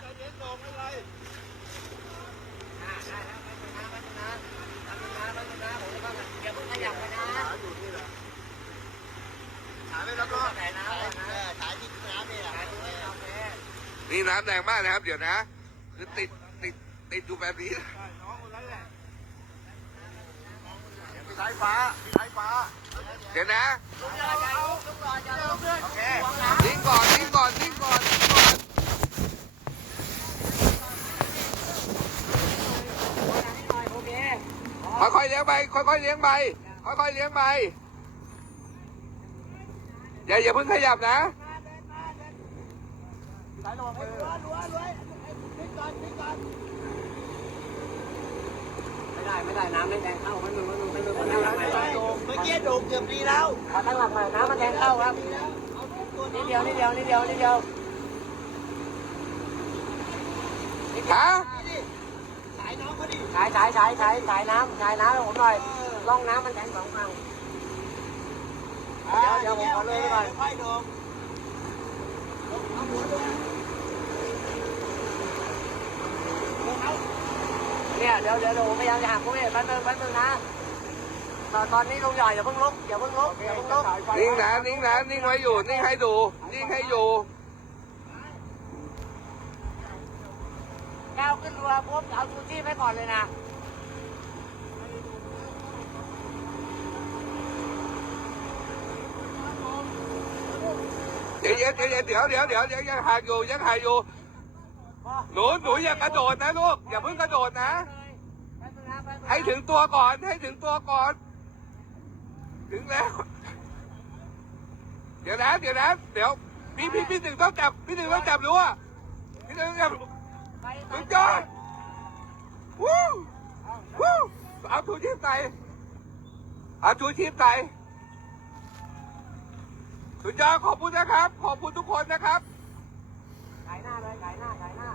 ใจเย็นลงไม่ไรอ่าได้แล้วไม่เป็นนะไม่เป็นนะไม่เป็นนะไม่เป็นนะผมจะต้องอย่าเพิ่งขยับไปนะขาอยู่นี่และขาไม่รับรอดแต่น้ำก่อนนะขายน้ำนี่แหละแต่ดูให้โอเคนี่น้ำแรงมากนะครับ เดี๋ยวนะ คือติดติดติดอยู่แบบนี้นะน้องคนนั้นแหละมีสายฟ้าสายฟ้า เดี๋ยวนะลุงอย่าอย่าลุกลุงรออย่าลุกโอเคห่วงนะนิ่งก่อนนิ่งก่อนนิ่งก่อนนิ่งก่อน โอเค ค่อยๆเลี้ยงไป ค่อยๆเลี้ยงไป ค่อยๆเลี้ยงไป อย่าอย่าเพิ่งขยับนะสายลงมือไม่ได้ไม่ได้น้ำไม่แทงเข้ามันมึงมันมึงมันมึงมันตั้งหลักใหม่เมื่อกี้โดมเกือบดีแล้วขอตั้งหลักใหม่น้ำมันแทงเข้าครับนิดเดียวนิดเดียวนิดเดียวนิดเดียวฮะสายน้องเขาดิฉายฉายฉายฉายฉายน้ำฉายน้ำให้ผมหน่อยร่องน้ำมันแทงสองฝั่งเดี๋ยวเดี๋ยวผมขอเลยไปก่อนค่อยดมเอาหัวลงเนี่ยเดี๋ยวเดี๋ยวเดี๋ยวผมพยายามจะหักพวกนี้แป๊บนึงแป๊บนึงนะตอนตอนนี้ลุงใหญ่อย่าเพิ่งลุกอย่าเพิ่งลุกอย่าเพิ่งลุกนิ่งนะนิ่งนะนิ่งไว้อยู่นิ่งให้ดูนิ่งให้อยู่ ก้าว ขึ้นเรือปุ๊บเอาชูชีพไว้ก่อนเลยนะเดี๋ยวเดี๋ยวเดี๋ยวเดี๋ยวเดี๋ยวเดี๋ยวยังหางอยู่ยังหางอยู่หนูหนูอย่ากระโดดนะลูกอย่าเพิ่งกระโดดนะ ให้ถึงตัวก่อนให้ถึงตัวก่อน ถึงแล้ว เดี๋ยวนะเดี๋ยวนะเดี๋ยวพี่พี่พี่หนึ่งต้องจับพี่หนึ่งต้องจับรู้อะ พใส่เอาชูชีพใส่สุดยอดขอบคุณนะครับ ขอบคุณทุกคนนะครับไก่หน้าเลยไก่หน้าไก่หน้า